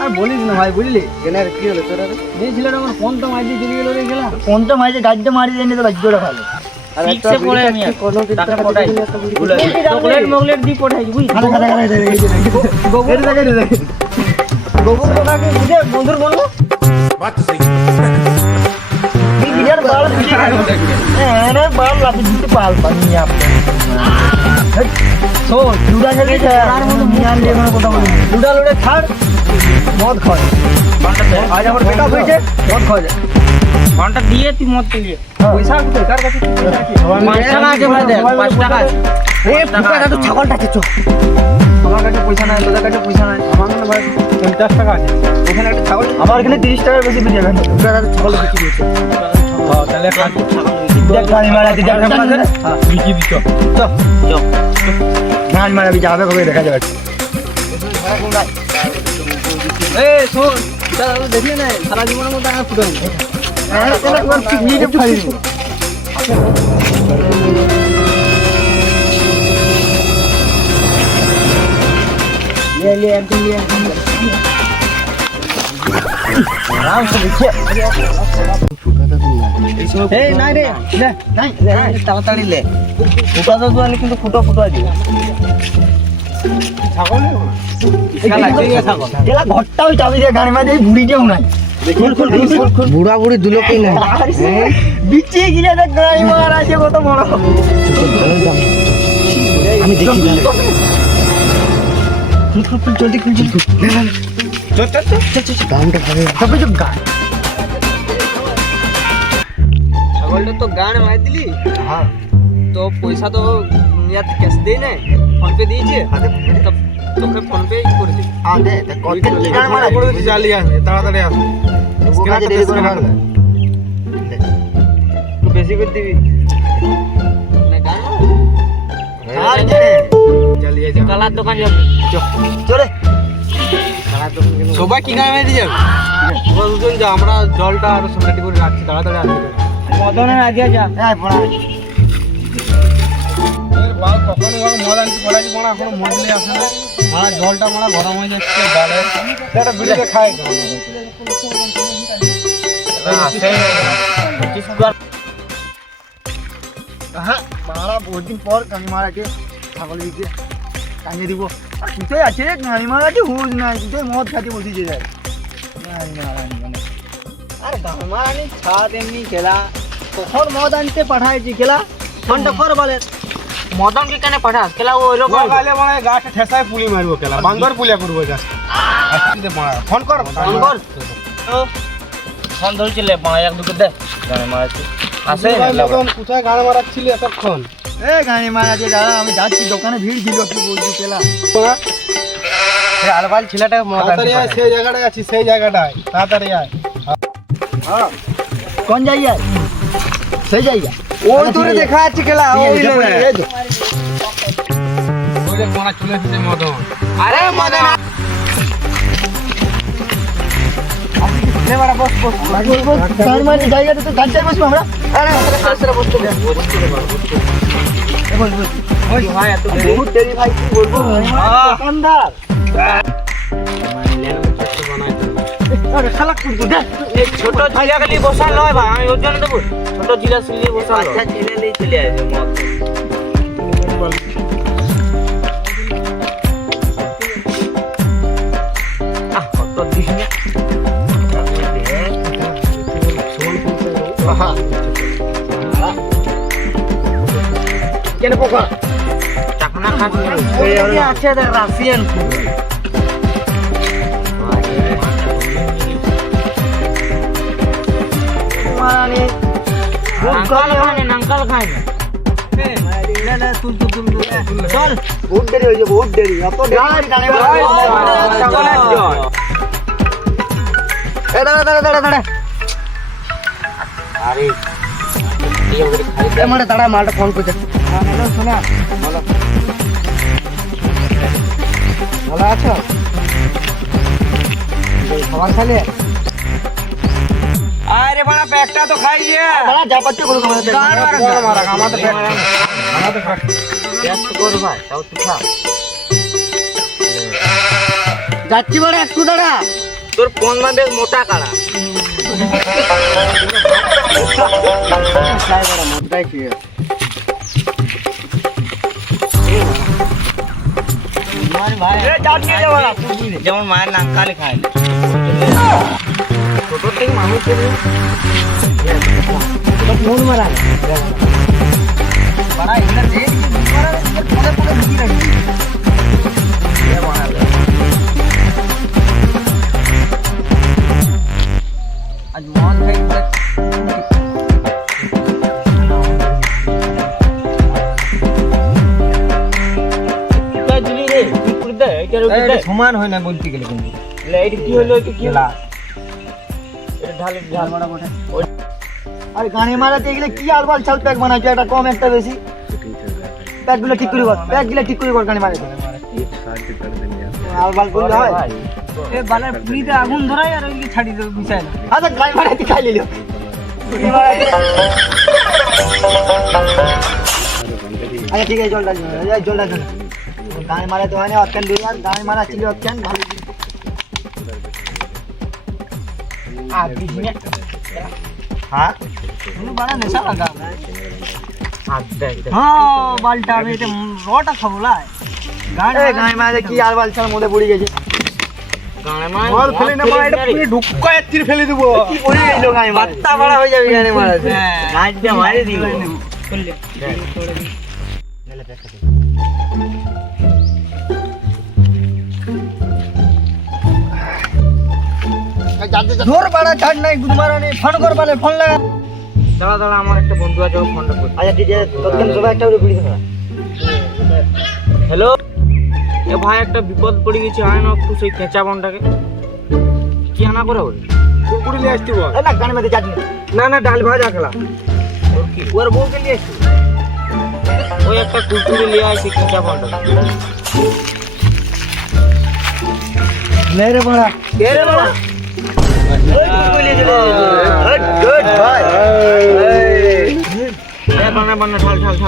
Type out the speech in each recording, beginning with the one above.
আর বলিস না ভাই বুঝলি কেনার কি হলো তোর আরে? এই ছেলেটা আমার ফোনটা মাইতে চলে গেল রে গেলা কোনটা মাইছে গাড়িটা মারি দেয়নি তো ভাগ্যটা ভালো বন্ধুর বলল লুডা লুডা ছাড়। মদ খায় আজ আমার বেকআপ হয়েছে মদ খাওয়া ঘণ্টা দিয়ে তুই মত পেলিয়ে পয়সা কোথায় কার কাছে? পাঁচ টাকা আছে ভাই দেখ পাঁচ টাকা আছে। এ ফুকা তো ছাগলটাকে চো আমার কাছে পয়সা নাই তোদের কাছে পয়সা নাই। আমার কাছে ভাই পঞ্চাশ টাকা আছে। ওখানে একটা ছাগল আমার এখানে 30 টাকার বেশি দিয়ে ফুকা তো ছাগল বিক্রি দিয়েছে তাহলে দেখ গাড়ি মারা দিতে হ্যাঁ বিকি গান মারা যাবে কবে দেখা যাবে? এ শোন দেখলি না সারা জীবনের মধ্যে আমি ফুটাবো নিজে ফাড়ি ले এই নাই রে নাই তাড়াতাড়ি লে ফুটা তো আনি কিন্তু ফুটো ফুটো আছে ছাগল এলা ঘরটা ওই চাবি দিয়ে গাড়ি মাঝে বুড়িটাও নাই বুড়া বুড়ি দুলোকেই নাই বিচিয়ে গিয়ে দেখ গাড়ি মার আছে কত বড় আমি দেখি জলদি খুলছি দামটা ভাবে সবে চুপ গা ছাগলটা তো গান মার দিলি হ্যাঁ। তো পয়সা তো ইয়াত ক্যাশ দেই না ফোন পে দিয়েছে। তোকে ফোন পে করে দিবি হ্যাঁ দে দে। কত গাড়ি মারা চালিয়ে আসবে তাড়াতাড়ি আসবে বেশি করে দিবি। না গান আর চালিয়ে যা। কালার দোকান যাবে। চলে। সবাই কি গান মেরে যাবে? আমরা জলটা আর সব রেডি করে রাখছি তাড়াতাড়ি আসবে। মদনের আগে যা। এই পড়া বাল কখন ওর মদ আনতে পড়াছি পড়া এখনও নিয়ে আসে না। আর জলটা মারা গরম হয়ে যাচ্ছে ডালে সেটা বিড়িতে খায়। হ্যাঁ মারা বহুত দিন পর গাড়ি মারাকে ছাগল দিকে টাঙিয়ে দিব। আর আছে রে মারাকে হুজ নাই কোথায় মদ খাতে যায় মানে আরে গান মারানি ছাদ এমনি খেলা। কখন মদ আনতে পাঠাইছি খেলা ফোনটা কর বলে মদন কে কেন পাঠাস খেলা ওই রকম সকালে মানে গাছটা ঠেসায় পুলি মারবো কেলা বান্দর পুলিয়া করব গাছ ফোন কর ফোন কর ফোন ধরেছিলে মা এক দুটো দে গান মারাছি আসে কোথায় গান মারাচ্ছিলি এতক্ষণ এ গাড়ি মারা দিয়ে দাদা আমি যাচ্ছি দোকানে ভিড় ছিল কি বলছি খেলা আলবাল ছেলেটা তাড়াতাড়ি আয় সেই জায়গাটায় আছি সেই জায়গাটায় তাড়াতাড়ি আয় কোন জায়গায় সেই জায়গা। ওই দূরে দেখা যাচ্ছে খেলা ওই চলে এসেছে মদন। আরে মদন জায়গাটা তো গাড়ি বসবো আমরা। আরে সেরা বসতে ভাই এত বহুত দেরি ভাই কি বলব? দোকানদার। ছোট জিলা খালি বসা নয় ভাই আমি ওর জন্য দেবো। ছোট জিলা সিলি বসা আচ্ছা ছেলে নিয়ে চলে আসবে কেন পোকা? চাকনা খাস আছে নাঙ্কাল খায় না নাঙ্কাল খায় না। চল। বহুত দেরি হয়ে যাবে বহুত দেরি। এত দেরি দাঁড়া দাঁড়া দাঁড়া দাঁড়া। আরে মানে দাঁড়া। মালটা ফোন করছে। শোনা। ভালো আছো? খাবার আরে বড়া ব্যাগটা তো খাইয়ে। দাঁড়া যা পাচ্ছে কোনো খাবার দে আমাদের আমাদের ব্যস্ত কর ভাই তাও তুই খা। যাচ্ছি বড় একটু দাঁড়া। তোর কোন বেশ মোটা কাড়া তাই বড় যেমন মায়ের নাক খায়। ছোট থেকে মানুষ মারা। সমান হয় না বলতে গেলে কিন্তু। কি হলো কি হলো? আরে গানে মারাতে গেলে কি আলবাল চাল প্যাক বানাচ্ছে একটা কম একটা বেশি। প্যাকগুলো ঠিক করে কর প্যাকগুলো ঠিক করে কর গানে মারাতে। আলবাল করলে হয়। এ বালার পুরিতে আগুন ধরাই আর ছাড়ি দেবে বুঝায় না। আচ্ছা গানে মারাতে খাই নিল আচ্ছা ঠিক আছে জলটা এই জলটা দিন। গানে মারাতে হয় না অতখান দিয়ে আর মারা ছিল অতখান ভালো। হ্যাঁ? বাড়া নেশা লাগা হ্যাঁ বালটা আমি এটা রটা খাব লাই। গান এই গানে কি আলবাল চাল মধ্যে পড়ে গেছে? ফেলে মারা দেবো। কি পড়ে গেল গানে মারাতে হয়ে যাবে গানে মারাতে নাচটা মারি দিব। জোর বাড়া ছাড় নাই গুদ মারা নেই ফোন কর পালে ফোন লাগা দাঁড়া দাঁড়া আমার একটা বন্ধু আছে ও ফোনটা করছে। আচ্ছা ঠিক আছে ততক্ষণ সবাই একটা করে বিড়ি খাওয়া হ্যালো? এ ভাই একটা বিপদ পড়ে গেছে আয় না একটু সেই কেঁচা বনটাকে। কি আনা করে ওর কুকুরে নিয়ে আসতে বল। না গানে মাঝে চাটনি না না ডাল ভাজা খেলা ওর বউকে নিয়ে ওই একটা কুকুরে নিয়ে আসি মেরে বড়া রে বড়া গুড ভাই বানা বানা ঢাল ঢাল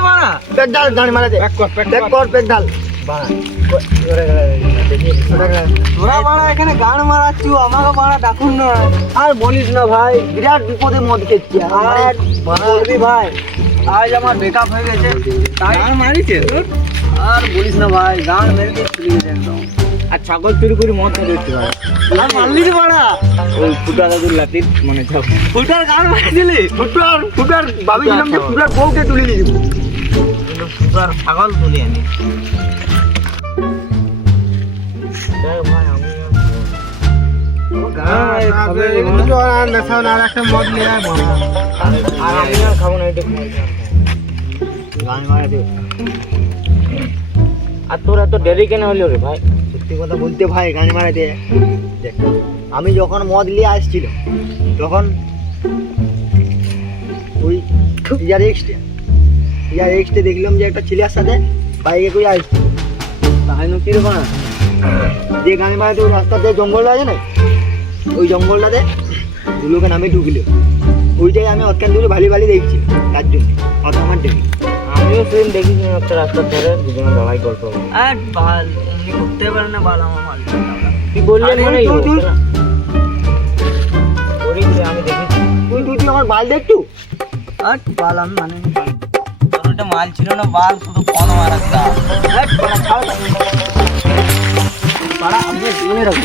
ঢাল পেক ডাল কর কর পেক ডাল তোরা বাড়া এখানে গান মারাচ্ছু আমাকে বাড়া ডাকুন না। আর বলিস না ভাই বিরাট বিপদে মদ খেয়েছি আর বলবি ভাই আজ আমার ব্রেকআপ হয়ে গেছে তাই গান মারিছে আর বলিস না ভাই গান মেরে দিয়ে চলে গেছে একদম। আর ছাগল চুরি করে মদ খেয়ে দিচ্ছি ভাই। আর মারলি রে বাড়া ওই ফুটা দাদুর লাতির মানে ফুটার গান মারি দিলি ফুটার ফুটার ভাবিছিলাম যে ফুটার বউকে তুলে ফুটার ছাগল তুলি আনি। আর নেশা না একটা মদ নিয়ে আর আমি আর খাব না এটা গান মারাতে আর তোর এত দেরি কেন হলো রে ভাই? সত্যি কথা বলতে ভাই গান মারাতে দেখ আমি যখন মদ নিয়ে আসছিল তখন ওই টিজার এক্সটে টিজার এক্সটে দেখলাম যে একটা ছেলের সাথে বাইকে করে আসছে। তাই নো কীরকম যে গানে মারাতে ওই রাস্তাতে জঙ্গল আছে না? ওই জঙ্গলটাতে দুলোকে নামে ঢুকলো। ওইটাই আমি অতখান দূরে ভালি ভালি দেখছি তার জন্য অত আমার দেখি। আমিও সেদিন দেখেছি একটা রাস্তার ধারে দুজনে লড়াই গল্প আর ভালো এমনি করতে পারে না ভালো আমার মাল। তুই বললি আরে মনে তুই- তুই- করেছি আমি দেখেছি তুই তুই তুই আমার বাল দেখতু আর বাল আমি মানে তোর ওটা মাল ছিল না বাল শুধু ফোন মারাচ্ছা পাড়া আমি জীবনে রাখব